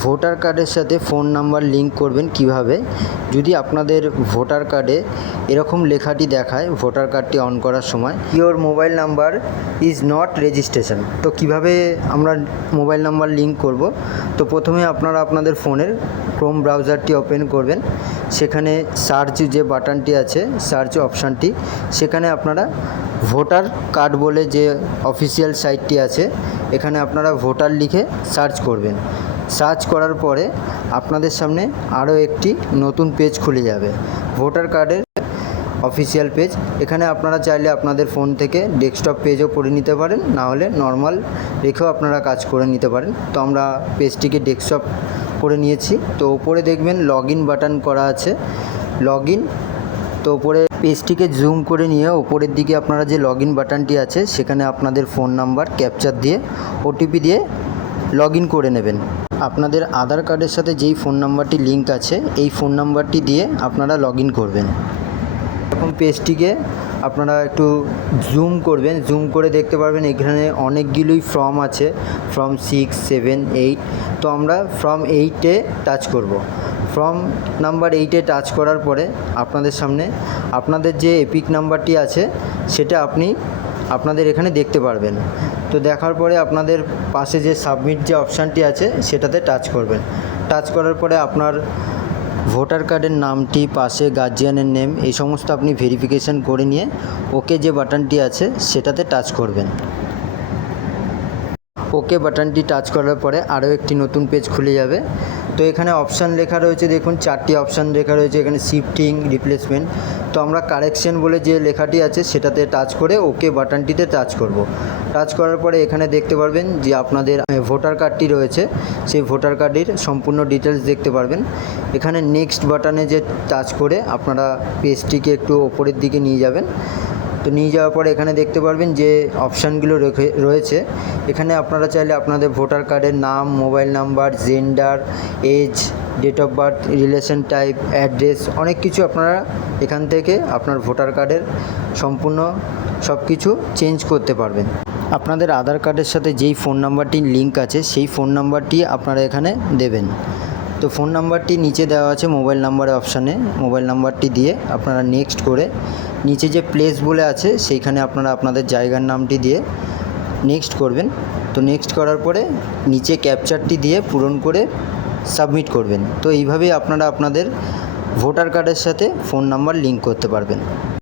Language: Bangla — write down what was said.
ভোটার কার্ডের সাথে ফোন নাম্বার লিঙ্ক করবেন কিভাবে? যদি আপনাদের ভোটার কার্ডে এরকম লেখাটি দেখায় ভোটার কার্ডটি অন করার সময়, your mobile number is not registration. তো কিভাবে আমরা মোবাইল নাম্বার লিঙ্ক করব? তো প্রথমে আপনারা আপনাদের ফোনের ক্রোম ব্রাউজারটি ওপেন করবেন। সেখানে সার্চ যে বাটনটি আছে, সার্চ অপশানটি, সেখানে আপনারা ভোটার কার্ড বলে যে অফিসিয়াল সাইটটি আছে, এখানে আপনারা ভোটার লিখে সার্চ করবেন। সার্চ করার পরে আপনাদের সামনে আরও একটি নতুন পেজ খুলে যাবে, ভোটার কার্ডের অফিসিয়াল পেজ। এখানে আপনারা চাইলে আপনাদের ফোন থেকে ডেস্কটপ পেজও করে নিতে পারেন, না হলে নর্মাল রেখেও আপনারা কাজ করে নিতে পারেন। তো আমরা পেজটিকে ডেস্কটপ করে নিয়েছি। তো ওপরে দেখবেন লগ ইন বাটন করা আছে, লগ ইন। তো ওপরে পেজটিকে জুম করে নিয়ে ওপরের দিকে আপনারা যে লগ ইন বাটনটি আছে, সেখানে আপনাদের ফোন নাম্বার ক্যাপচার দিয়ে ওটিপি দিয়ে লগ ইন করে নেবেন। আপনাদের আধার কার্ডের সাথে যেই ফোন নাম্বারটি লিঙ্ক আছে, এই ফোন নাম্বারটি দিয়ে আপনারা লগ ইন করবেন। এখন পেজটিকে আপনারা একটু জুম করবেন, জুম করে দেখতে পারবেন এখানে অনেকগুলোই ফর্ম আছে, ফর্ম 6, 7, 8। তো আমরা ফর্ম 8-এ টাচ করব। ফর্ম নাম্বার 8-এ টাচ করার পরে আপনাদের সামনে আপনাদের যে এপিক নাম্বারটি আছে সেটা আপনাদের এখানে দেখতে পারবেন। তো দেখার পরে আপনাদের পাশে যে সাবমিট যে অপশানটি আছে সেটাতে টাচ করবেন। টাচ করার পরে আপনার ভোটার কার্ডের নামটি, পাশে গার্জিয়ানের নেম, এই সমস্ত আপনি ভেরিফিকেশান করে নিয়ে ওকে যে বাটনটি আছে সেটাতে টাচ করবেন। ওকে বাটনটি টাচ করার পরে আরও একটি নতুন পেজ খুলে যাবে। তো এখানে অপশান লেখা রয়েছে, দেখুন 4টি অপশান লেখা রয়েছে এখানে, শিফটিং, রিপ্লেসমেন্ট। তো আমরা কারেকশন বলে যে লেখাটি আছে সেটাতে টাচ করে ওকে বাটনটিতে টাচ করব। টাচ করার পরে এখানে দেখতে পারবেন যে আপনাদের ভোটার কার্ডটি রয়েছে, সেই ভোটার কার্ডের সম্পূর্ণ ডিটেলস দেখতে পারবেন। এখানে নেক্সট বাটনে যে টাচ করে আপনারা পেজটিকে একটু ওপরের দিকে নিয়ে যাবেন। তো নিয়ে যাওয়ার পরে এখানে দেখতে পারবেন যে অপশানগুলো রয়েছে। এখানে আপনারা চাইলে আপনাদের ভোটার কার্ডের নাম, mobile number, gender, age, date of birth, relation type, address, অনেক কিছু আপনারা এখান থেকে আপনার ভোটার কার্ডের সম্পূর্ণ সব কিছু চেঞ্জ করতে পারবেন। আপনাদের আধার কার্ডের সাথে যেই ফোন নাম্বারটির লিঙ্ক আছে সেই ফোন নাম্বারটি আপনারা এখানে দেবেন। তো ফোন নাম্বারটি নিচে দেওয়া আছে মোবাইল নাম্বারের অপশানে, মোবাইল নাম্বারটি দিয়ে আপনারা নেক্সট করে নিচে যে প্লেস বলে আছে সেইখানে আপনারা আপনাদের জায়গার নামটি দিয়ে নেক্সট করবেন। তো নেক্সট করার পরে নিচে ক্যাপচারটি দিয়ে পূরণ করে সাবমিট করবেন। তো এইভাবেই আপনারা আপনাদের ভোটার কার্ডের সাথে ফোন নাম্বার লিঙ্ক করতে পারবেন।